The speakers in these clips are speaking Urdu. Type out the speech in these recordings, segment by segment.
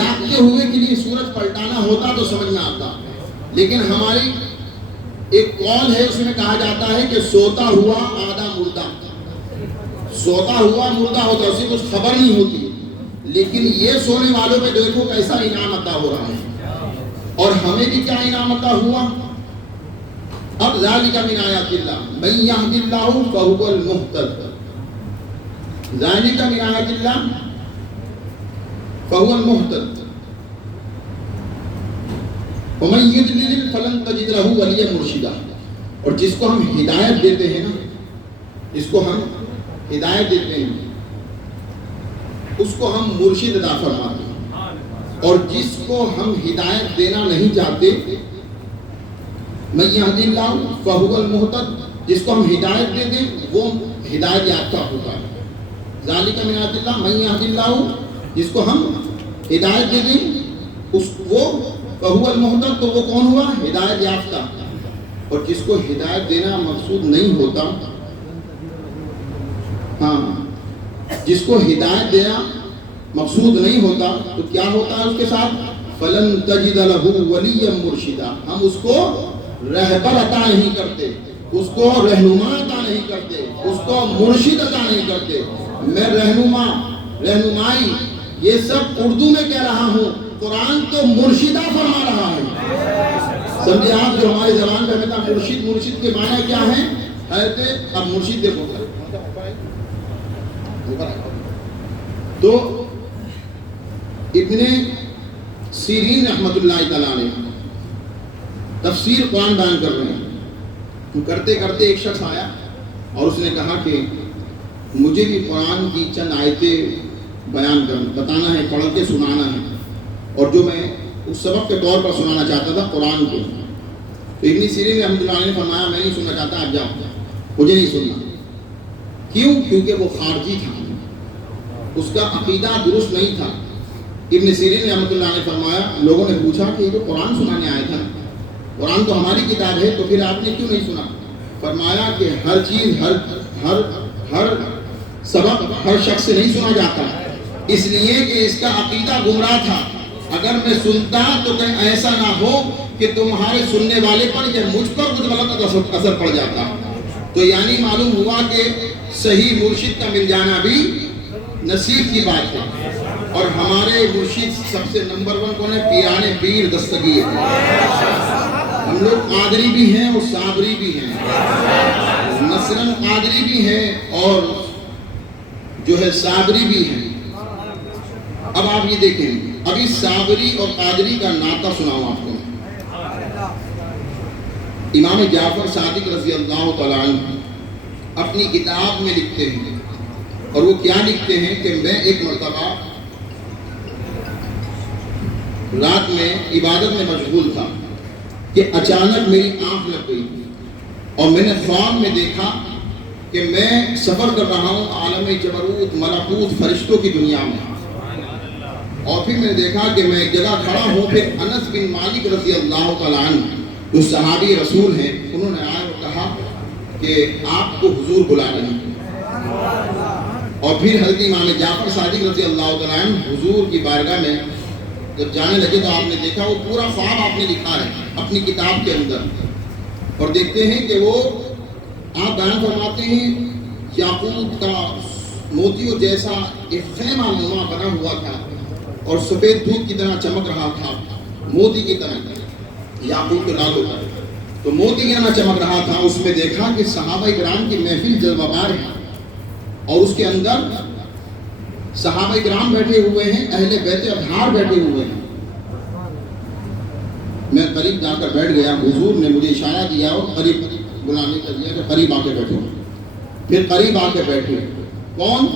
جاگتے ہوئے کے لیے سورج پلٹانا ہوتا تو سمجھ میں آتا، لیکن ہماری ایک قول ہے، اس میں کہا جاتا ہے کہ سوتا ہوا آدھا مردہ، سوتا ہوا مردہ ہوتا، اسے کچھ خبر نہیں ہوتی، لیکن یہ سونے والوں پہ دیکھو کیسا انعام عطا ہو رہا ہے، اور ہمیں بھی کیا انعام عطا ہوا۔ اب ذالک من آیات اللہ من یہد اللہ فہو المہتد، ذالک من آیات اللہ فہو المہتد ومن یضلل فلن تجد له ولیا مرشدا، اور جس کو ہم ہدایت دیتے ہیں نا، جس کو ہم ہدایت دیتے ہیں اس کو ہم مرشد عطا فرماتے ہیں، اور جس کو ہم ہدایت دینا نہیں چاہتے، من یہد اللہ فہو المہتد، جس کو ہم ہدایت دے دیں وہ ہدایت یافتہ ہوتا ہے۔ ذالک من آیات اللہ من یہد اللہ، جس کو ہم ہدایت دے دیں اس وہ فہو المہتد، تو وہ کون ہوا؟ ہدایت یافتہ۔ اور جس کو ہدایت دینا مقصود نہیں ہوتا، ہاں جس کو ہدایت دینا مقصود نہیں ہوتا تو کیا ہوتا ہے اس کے ساتھ؟ فلن تجد له ولیا مرشدا، ہم اس کو رہبر عطا نہیں کرتے، اس کو رہنما عطا نہیں کرتے، اس کو مرشد عطا نہیں کرتے۔ میں رہنمائی یہ سب اردو میں کہہ رہا ہوں، قرآن تو مرشدہ فرما رہا ہے، سمجھے آپ؟ جو ہماری زبان پہ ہمیں مرشد، مرشد کے معنی کیا ہیں؟ اب مرشد دیکھو تو ابن سیرین رحمۃ اللہ تعالیٰ نے تفسیر قرآن بیان کر رہے ہیں، کرتے کرتے ایک شخص آیا اور اس نے کہا کہ مجھے بھی قرآن کی چند آیتیں بیان بتانا ہے، پڑھ کے سنانا ہے، اور جو میں اس سبق کے طور پر سنانا چاہتا تھا قرآن کو۔ تو ابن سیرین رحمۃ اللہ نے فرمایا میں نہیں سننا چاہتا، آپ جاؤ، مجھے نہیں سننا۔ کیوں؟ کیونکہ وہ خارجی تھا، اس کا عقیدہ درست نہیں تھا۔ ابن سیرین رحمۃ اللہ نے فرمایا، لوگوں نے پوچھا کہ یہ تو قرآن سنانے آیا تھا، قرآن تو ہماری کتاب ہے، تو پھر آپ نے کیوں نہیں سنا؟ فرمایا کہ ہر چیز ہر سبق ہر شخص سے نہیں سنا جاتا، اس لیے کہ اس کا عقیدہ گمراہ تھا۔ اگر میں سنتا تو کہیں ایسا نہ ہو کہ تمہارے سننے والے پر یا مجھ پر کچھ غلط اثر پڑ جاتا۔ تو یعنی معلوم ہوا کہ صحیح مرشد کا مل جانا بھی نصیب کی بات ہے، اور ہمارے مرشد سب سے نمبر 1 کون ہے؟ پیران پیر دستگیر۔ ہم لوگ قادری بھی ہیں اور صابری بھی ہیں، نصرن قادری بھی ہیں اور جو ہے صابری بھی ہیں۔ اب آپ یہ دیکھیں، ابھی صابری اور قادری کا ناطہ سناؤں آپ کو۔ امام جعفر صادق رضی اللہ تعالیٰ عنہ اپنی کتاب میں لکھتے ہیں، اور وہ کیا لکھتے ہیں کہ میں ایک مرتبہ رات میں عبادت میں مشغول تھا کہ اچانک میری آنکھ لگ گئی، اور میں نے خواب میں دیکھا کہ میں سفر کر رہا ہوں عالم جبروت ملکوت فرشتوں کی دنیا میں، اور پھر میں نے دیکھا کہ میں ایک جگہ کھڑا ہوں۔ پھر انس بن مالک رضی اللہ تعالیٰ عنہ جو صحابی رسول ہیں، انہوں نے آئے اور کہا کہ آپ کو حضور بلا رہے ہیں، اور پھر حضرت امام جعفر صادق رضی اللہ تعالیٰ عنہ حضور کی بارگاہ میں جب جانے لگے تو آپ نے دیکھا وہ پورا خواب آپ نے لکھا ہے اپنی کتاب کے اندر، اور دیکھتے ہیں کہ وہ آپ بیان فرماتے ہیں یاقوت کا موتیوں جیسا ایک خیمہ نما بنا ہوا تھا، اور سفید دودھ کی طرح چمک رہا تھا، موتی کی طرح، یاقوت تو لال ہوتا ہے تو موتی کی طرح چمک رہا تھا۔ اس میں دیکھا کہ صحابہ کرام کی محفل جلوہ بار ہے، اور اس کے اندر صحابہ کرام بیٹھے ہوئے ہیں، اہل بیت اطہار بیٹھے ہوئے ہیں۔ میں قریب جا کر بیٹھ گیا، حضور نے مجھے اشارہ دیا اور قریب بلانے کا دیا کہ قریب آ کے بیٹھو۔ پھر قریب آ کے بیٹھے، کون؟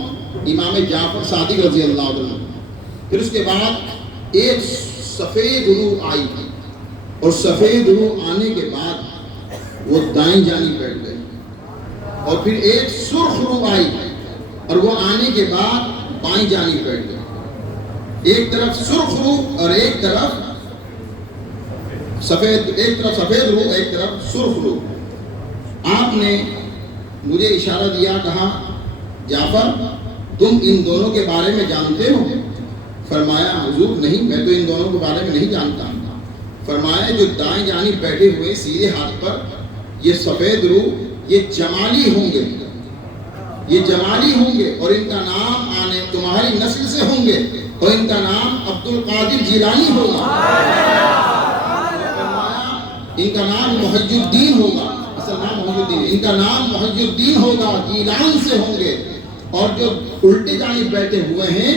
امام جعفر صادق رضی اللہ عنہ۔ پھر اس کے بعد ایک سفید روح آئی، اور سفید روح آنے کے بعد وہ دائیں جانب بیٹھ گئے، اور پھر ایک سرخ روح آئی اور وہ آنے کے بعد بائیں جانب بیٹھ گئے۔ ایک طرف سرخ روح اور ایک طرف سفید، ایک طرف سفید روح ایک طرف سرخ روح۔ آپ نے مجھے اشارہ دیا، کہا جعفر تم ان دونوں کے بارے میں جانتے ہو؟ فرمایا حضور نہیں، میں تو ان دونوں کے بارے میں نہیں جانتا. فرمایا جو دائیں جانب بیٹھے ہوئے سیدھے ہاتھ پر یہ سفید روح یہ جمالی ہوں گے، یہ جمالی ہوں گے، اور ان کا نام آنے تمہاری نسل سے ہوں گے، اور ان کا نام عبد القادر جیلانی ہوگا. ان کا نام محی الدین ہوگا، اصل نام محی الدین، ان کا نام محی الدین ہوگا، جیلان سے ہوں گے. اور جو الٹے جانب بیٹھے ہوئے ہیں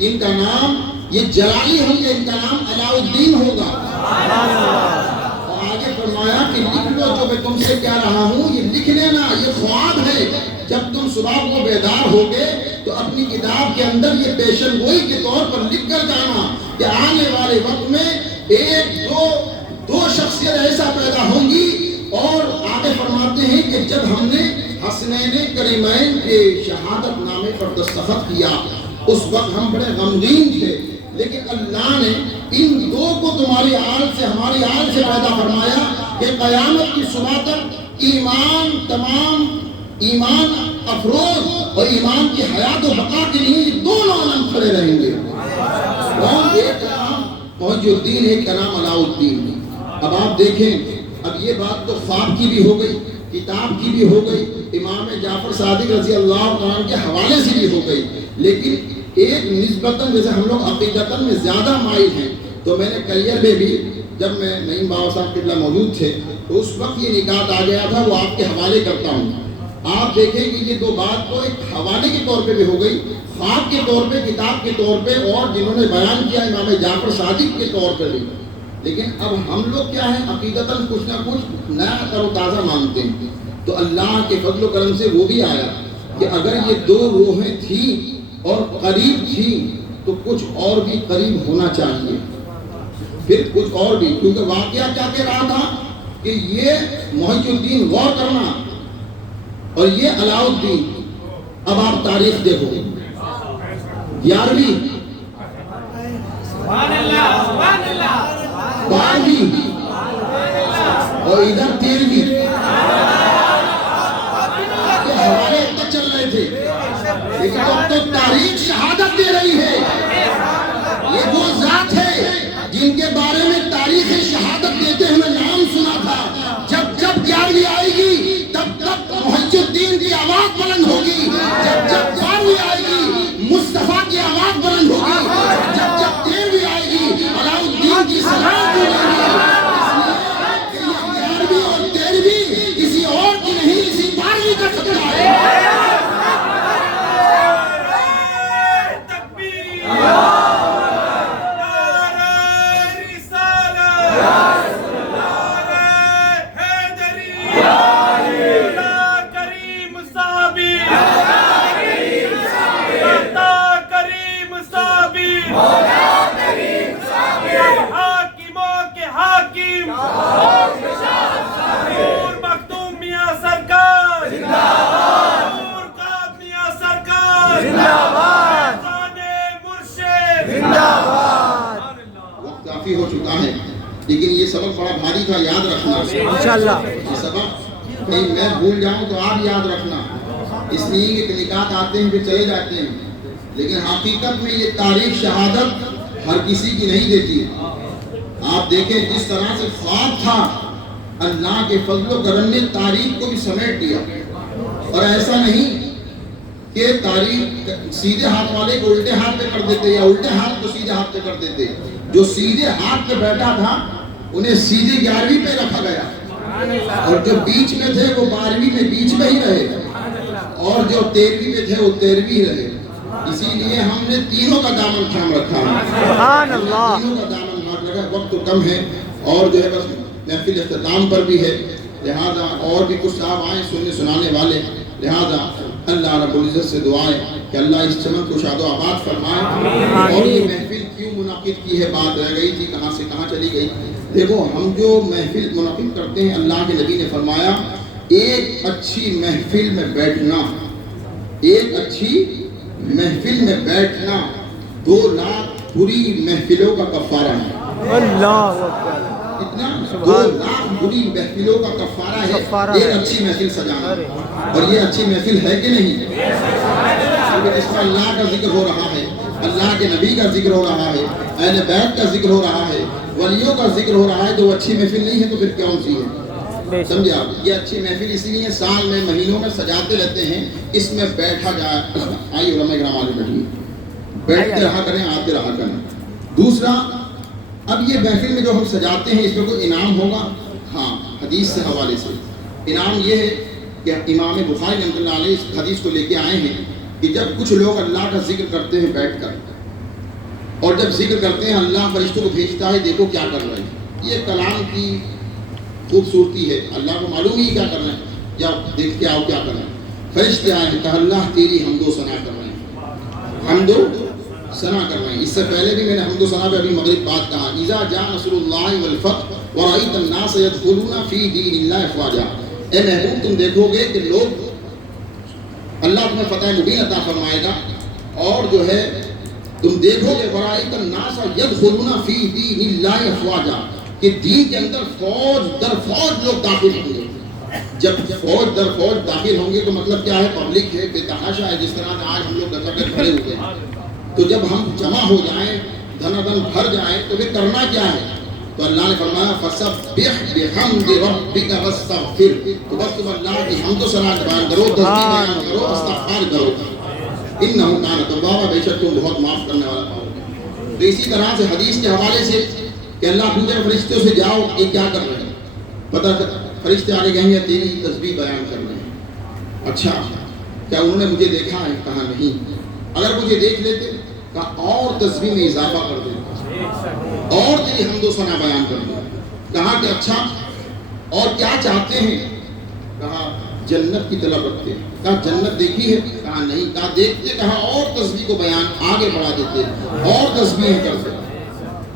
ان کا نام یہ جلالی ہوں گے، ان کا نام علاء الدین ہوگا. اور آگے فرمایا کہ لکھ لو جو میں تم سے کہہ رہا ہوں، یہ لکھ لینا، یہ خواب ہے. جب تم صبح کو بیدار ہوگے تو اپنی کتاب کے اندر یہ پیشن گوئی کے طور پر لکھ کر جانا کہ آنے والے وقت میں ایک دو شخصیت ایسا پیدا ہوں گی. اور آگے فرماتے ہیں کہ جب ہم نے حسنین کریمین کے شہادت نامے پر دستخط کیا اس وقت ہم بڑے غمگین تھے، لیکن اللہ نے ان دو کو تمہاری آل سے ہماری آل سے پیدا فرمایا کہ قیامت کی صبح تک تمام ایمان افروز اور ایمان کی حیات و بقا کے لیے یہ دونوں علم کھڑے رہیں گے. ایک کا نام محی الدین، ایک کا نام علاء الدین. اب آپ دیکھیں، اب یہ بات تو خواب کی بھی ہو گئی، کتاب کی بھی ہو گئی، امام جعفر صادق رضی اللہ عنہ کے حوالے سے بھی ہو گئی، لیکن ایک نسبتاً جیسے ہم لوگ عقیدتاً میں زیادہ مائل ہیں. تو میں نے کریئر میں بھی جب میں نعیم بابا صاحب قبلہ موجود تھے تو اس وقت یہ نکات آ گیا تھا، وہ آپ کے حوالے کرتا ہوں. آپ دیکھیں کہ یہ دو بات تو ایک حوالے کے طور پہ بھی ہو گئی، خواب کے طور پہ، کتاب کے طور پہ، اور جنہوں نے بیان کیا امام جعفر صادق کے طور پہ بھی. لیکن اب ہم لوگ کیا ہیں، عقیدتاً کچھ نہ کچھ نیا تر و تازہ مانتے ہیں. تو اللہ کے فضل و کرم سے وہ بھی آیا کہ اگر یہ دو روحیں تھیں اور قریب تھیں تو کچھ اور بھی قریب ہونا چاہیے، پھر کچھ اور بھی، کیونکہ واقعہ کیا کہہ رہا تھا کہ یہ محی الدین، غور کرنا، اور یہ علاء الدین. اب آپ تاریخ دیکھو، 11ویں 12ویں اور ادھر 13ویں کے حوالے تک چل رہے تھے، لیکن اب تو تاریخ شہادت دے رہی ہے. یہ وہ ذات ہے جن کے بارے میں تاریخ شہادت دیتے ہوئے نام سنا تھا. جب 11ویں آئے گی تب محی الدین کی آواز بلند ہوگی، جب 12ویں آئے گی مصطفیٰ کی آواز بلند ہوگی، جب 13ویں آئے گی علاء الدین کی سلام ہوگی. 11ویں اور 13ویں کسی اور کی نہیں، اسی 12ویں کا سکتا ہے. کافی ہو چکا ہے، لیکن یہ سبق بڑا بھاری تھا، یاد رکھنا انشاءاللہ. یہ سبق کہیں میں بھول جاؤں تو آپ یاد رکھنا، اس لیے کہ نکات آتے ہیں پھر چلے جاتے ہیں، لیکن حقیقت میں یہ تاریخ شہادت ہر کسی کی نہیں دیتی. آپ دیکھیں جس طرح سے خواب تھا، اللہ کے فضل و کرم نے تاریخ کو بھی سمیٹ دیا. اور ایسا نہیں کہ تاریخ سیدھے ہاتھ والے کو الٹے ہاتھ پہ کر دیتے یا الٹے ہاتھ کو سیدھے ہاتھ پہ کر دیتے. جو سیدھے ہاتھ پہ بیٹھا تھا انہیں سیدھے 11ویں پہ رکھا گیا، اور جو بیچ میں تھے وہ 12ویں میں بیچ میں ہی رہے، اور جو 13ویں میں تھے وہ 13ویں رہے. اسی لیے ہم نے تینوں کا دامن تھام رکھا ہے. سبحان اللہ، تینوں کا دامن تھام رکھا. وقت تو کم ہے اور جو ہے بس محفل اختتام پر بھی ہے، لہذا اور بھی کچھ صاحب آئیں سننے سنانے والے، لہذا اللہ رب العزت سے دعائیں کہ اللہ اس چمن کو شاد و آباد فرمائے. اور یہ محفل کیوں منعقد کی ہے، بات رہ گئی تھی کہاں سے کہاں چلی گئی. دیکھو ہم جو محفل منعقد کرتے ہیں، اللہ کے نبی نے فرمایا ایک اچھی محفل میں بیٹھنا، ایک اچھی محفل میں بیٹھنا 2 لاکھ بری محفلوں کا کفارہ ہے. اللہ اکبر، اتنا 2 لاکھ بری محفلوں کا کفارہ ہے ایک اچھی محفل سجانا. اور یہ اچھی محفل ہے کہ نہیں؟ کیونکہ اس میں اللہ کا ذکر ہو رہا ہے، اللہ کے نبی کا ذکر ہو رہا ہے، اہل بیت کا ذکر ہو رہا ہے، ولیوں کا ذکر ہو رہا ہے، تو وہ اچھی محفل نہیں ہے تو پھر کون سی ہے؟ سمجھے آپ؟ یہ اچھی محفل اس لیے سال میں مہینوں میں سجاتے رہتے ہیں، اس میں بیٹھا جائے. آئیے علماء کرام آگے بیٹھیے، بیٹھتے رہا کریں، آتے رہا کریں. دوسرا، اب یہ محفل میں جو ہم سجاتے ہیں اس میں کوئی انعام ہوگا؟ ہاں، حدیث سے حوالے سے انعام یہ ہے کہ امام بخاری رحمۃ اللہ علیہ اس حدیث کو لے کے آئے ہیں کہ جب کچھ لوگ اللہ کا ذکر کرتے ہیں بیٹھ کر، اور جب ذکر کرتے ہیں اللہ فرشتوں کو بھیجتا ہے دیکھو کیا کر رہے ہیں. یہ کلام کی خوبصورتی ہے، اللہ کو معلوم ہی کیا کر رہے ہیں، یا دیکھ کے آؤ کیا کر رہے ہیں. فرشتے آئے ہیں، کہا اللہ تیری حمد و ثنا کر رہے ہیں، حمد و ثنا کر رہے ہیں. اس سے پہلے بھی میں نے حمد و ثنا پہ ابھی مغرب بات کہا، اذا جاء نصر اللہ والفتح ورأیت الناس يدخلون فی دین اللہ افواجا. اے محبوب تم دیکھو گے کہ لوگ، اللہ تمہیں فتح مبین عطا فرمائے گا، اور جو ہے تم دیکھو گے ورأیت الناس يدخلون فی دین اللہ افواجا، کہ دین کے اندر فوج در فوج لوگ داخل ہوں گے. جب فوج در فوج داخل ہوں گے تو مطلب کیا ہے؟ پبلک ہے، بے تحاشا ہے. جس طرح آج ہم لوگ لگاتار کھڑے ہوئے ہیں، تو جب ہم جمع ہو جائیں، دھنا دھن بھر جائیں، تو پھر کرنا کیا ہے؟ تو اللہ نے فرمایا فَسَبِّحْ بِحَمْدِ رَبِّكَ وَاسْتَغْفِرْ. تو بس تم اللہ کی حمد و ثنا بیان کرو، تسبیح بیان کرو، استغفار کرو. اِنَّهُ كَانَ تَوَّابًا، بے شک تم بہت معاف کرنے والا پاؤ. تو اسی طرح سے حدیث کے حوالے سے کہ اللہ پوچھے فرشتوں سے جاؤ یہ کیا کر رہے ہیں، پتہ فرشتے آگے کہیں گے تیری تسبیح بیان کر رہے ہیں. اچھا کیا انہوں نے مجھے دیکھا ہے؟ کہا نہیں. اگر مجھے دیکھ لیتے کہا اور تسبیح میں اضافہ کر دیں اور تیری حمد و ثنا بیان کر دیں. کہا کہ اچھا اور کیا چاہتے ہیں؟ کہا جنت کی طلب رکھتے ہیں. کہا جنت دیکھی ہے؟ کہا نہیں. کہا دیکھتے. کہا اور تسبیح کو بیان آگے بڑھا دیتے اور تسبیح کرتے.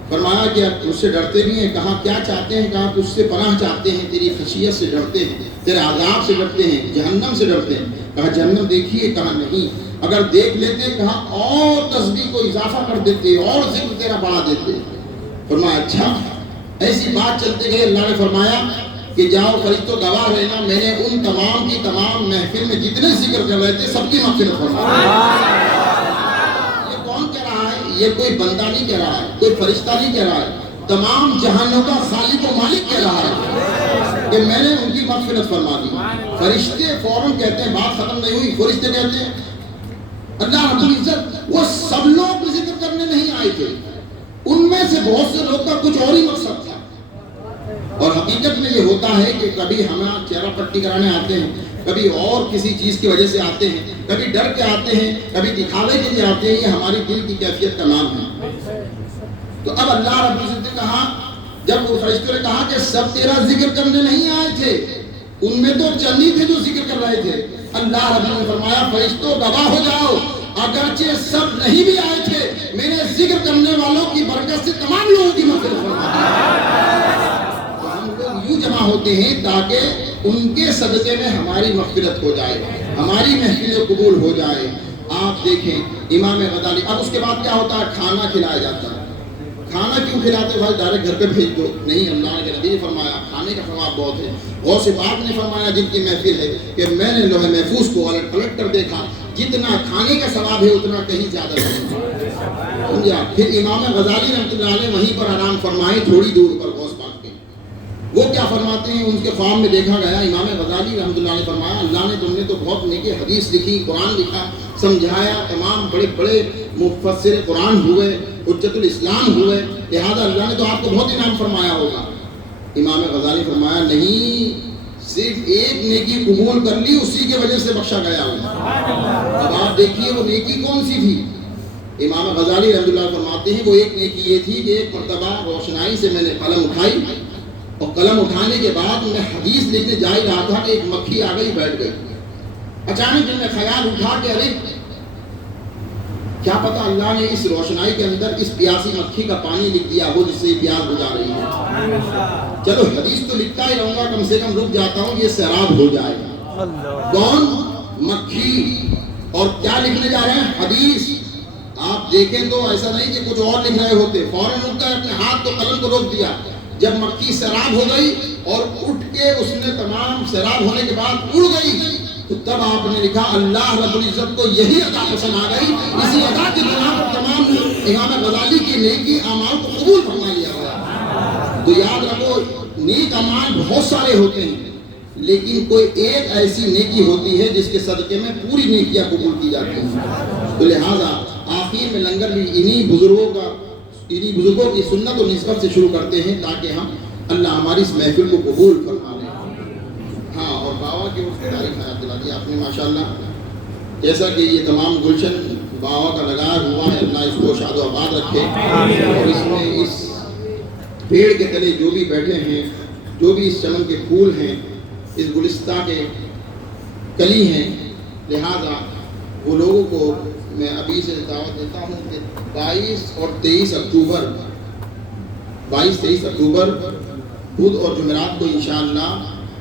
فرمایا کہ آپ تجھ سے ڈرتے بھی ہیں. کہا کیا چاہتے ہیں؟ کہا تجھ سے پناہ چاہتے ہیں، تیری خشیت سے ڈرتے ہیں، تیرے عذاب سے ڈرتے ہیں، جہنم سے ڈرتے ہیں. کہا جہنم دیکھی ہے؟ کہا نہیں. اگر دیکھ لیتے کہا اور تسبیح کو اضافہ کر دیتے اور ذکر تیرا بڑھا دیتے. فرمایا اچھا. ایسی بات چلتے گئے. اللہ نے فرمایا کہ جاؤ فرشتوں گواہ رہنا، میں نے ان تمام کی تمام محفل میں جتنے ذکر کر رہے تھے سب کی مغفرت فرمائی. یہ کون کہہ رہا ہے؟ یہ کوئی بندہ نہیں کہہ رہا ہے، کوئی فرشتہ نہیں کہہ رہا ہے، تمام جہانوں کا خالق و مالک کہہ رہا ہے کہ میں نے ان کی مغفرت فرما دی. فرشتے فوراً کہتے ہیں، بات ختم نہیں ہوئی، فرشتے کہتے ہیں اللہ رب العزت وہ سب لوگ ذکر کرنے نہیں آئے تھے، ان میں سے بہت سے لوگ کا کچھ اور ہی مقصد تھا. اور حقیقت میں یہ ہوتا ہے کہ کبھی ہمیں چہرہ پٹی کرانے آتے ہیں، کبھی اور کسی چیز کی وجہ سے آتے ہیں، کبھی ڈر کے آتے ہیں، کبھی دکھاوے کے لیے آتے ہیں. یہ ہماری دل کی کیفیت کا نام ہے. تو اب اللہ رب العزت نے کہا، جب وہ فرشتوں نے کہا کہ سب تیرا ذکر کرنے نہیں آئے تھے، ان میں تو چند ہی تھے جو ذکر کر رہے تھے. اللہ رب العزت نے فرمایا فرشتوں گواہ ہو جاؤ، اگرچہ سب نہیں بھی آئے تھے، میں نے ذکر کرنے والوں کی برکت سے تمام لوگوں کی مغفرت فرمائی. ہم لوگ یوں جمع ہوتے ہیں تاکہ ان کے صدقے میں ہماری مغفرت ہو جائے، ہماری محفل قبول ہو جائے. آپ دیکھیں امام غزالی، اب اس کے بعد کیا ہوتا ہے؟ کھانا کھلایا جاتا ہے. کھانا کیوں کھلاتے بھائی؟ ڈائریکٹ گھر پہ بھیج دو. نہیں، اللہ کے نبی نے فرمایا کھانے کا ثواب بہت ہے. غوث پاک نے فرمایا جن کی محفل ہے کہ میں نے لوح محفوظ کو الٹ پلٹ کر دیکھا، جتنا کھانے کا ثواب ہے اتنا کہیں زیادہ نہیں. سمجھا؟ پھر امام غزالی رحمۃ اللہ علیہ وہیں پر آرام فرمائے تھوڑی دور پر غوث پاک کے. وہ کیا فرماتے ہیں؟ ان کے خواب میں دیکھا گیا. امام غزالی رحمۃ اللہ علیہ فرمایا اللہ نے تم نے تو بہت نیکی حدیث لکھی، قرآن لکھا، سمجھایا، تمام بڑے بڑے مفسر قرآن ہوئے، حجت الاسلام ہوئے، لہذا اللہ نے تو آپ کو بہت انعام فرمایا ہوگا. امام غزالی فرمایا نہیں، صرف ایک نیکی قبول کر لی، اسی کی وجہ سے بخشا گیا ہوں. اب آپ دیکھیے وہ نیکی کون سی تھی. امام غزالی رحمۃ اللہ فرماتے ہیں وہ ایک نیکی یہ تھی کہ ایک مرتبہ روشنائی سے میں نے قلم اٹھائی، اور قلم اٹھانے کے بعد میں حدیث لکھنے جا ہی رہا تھا کہ ایک مکھی آ گئی، بیٹھ گئی. اچانک میں نے خیال اٹھا کہ ارے کیا پتا اللہ نے اس روشنائی کے اندر اس پیاسی مکھی کا پانی لکھ دیا ہو جس سے پیاس بجھا رہی ہے. چلو حدیث تو لکھتا ہی رہوں گا، کم سے کم رک جاتا ہوں، یہ سیراب ہو جائے گا. کون؟ مکھی. اور کیا لکھنے جا رہے ہیں؟ حدیث. آپ دیکھیں تو ایسا نہیں کہ کچھ اور لکھ رہے ہوتے، فوراً اٹھ کر اپنے ہاتھ کو قلم کو روک دیا. جب مکھی سیراب ہو گئی اور اٹھ کے اس نے تمام سیراب ہونے کے بعد اڑ گئی، تو تب آپ نے لکھا اللہ رب العزت کو یہی ادا پسند آ گئی، اسی ادا کی بنا پر تمام امام غزالی کی نیکی اعمال کو قبول فرما لیا گیا۔ تو یاد رکھو نیک اعمال بہت سارے ہوتے ہیں، لیکن کوئی ایک ایسی نیکی ہوتی ہے جس کے صدقے میں پوری نیکیاں قبول کی جاتی ہیں۔ تو لہٰذا آخر میں لنگر بھی انہی بزرگوں کی سنت و نسبت سے شروع کرتے ہیں تاکہ ہم اللہ ہماری اس محفل کو قبول فرما لیں۔ ہاں، اور بابا کی اس کی تاریخ حیات دلا دی آپ نے ماشاءاللہ، جیسا کہ یہ تمام گلشن بابا کا لگا ہوا ہے، اللہ اس کو شاد و آباد رکھے، اور اس میں اس پیڑ کے تلے جو بھی بیٹھے ہیں، جو بھی اس چمن کے پھول ہیں، اس گلستہ کے کلی ہیں، لہذا وہ لوگوں کو میں ابھی سے دعوت دیتا ہوں کہ 22 اور 23 اکتوبر بدھ اور جمعرات کو انشاءاللہ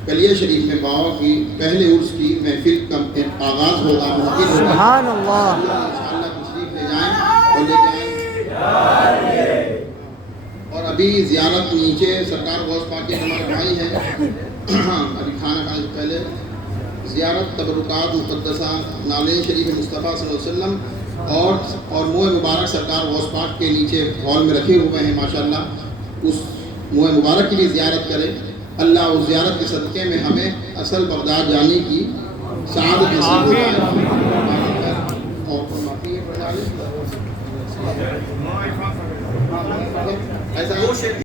کلیہ شریف میں بابا کی پہلے عرس کی محفل کا آغاز ہوگا، سبحان اللہ، انشاءاللہ تشریف لے جائیں اور لے جائیں۔ اور ابھی زیارت نیچے سرکار غوث پاک کے ہمارے بھائی ہیں، ابھی کھانا کھانے سے پہلے زیارت تبرکات مقدسہ نالین شریف مصطفیٰ صلی اللہ علیہ وسلم اور منہ مبارک سرکار غوث پاک کے نیچے ہال میں رکھے ہوئے ہیں ماشاءاللہ، اس منہ مبارک کی بھی زیارت کریں۔ اللہ اس زیارت کے صدقے میں ہمیں اصل بغداد جانے کی سعادت نصیب ہو جائے۔ ایسا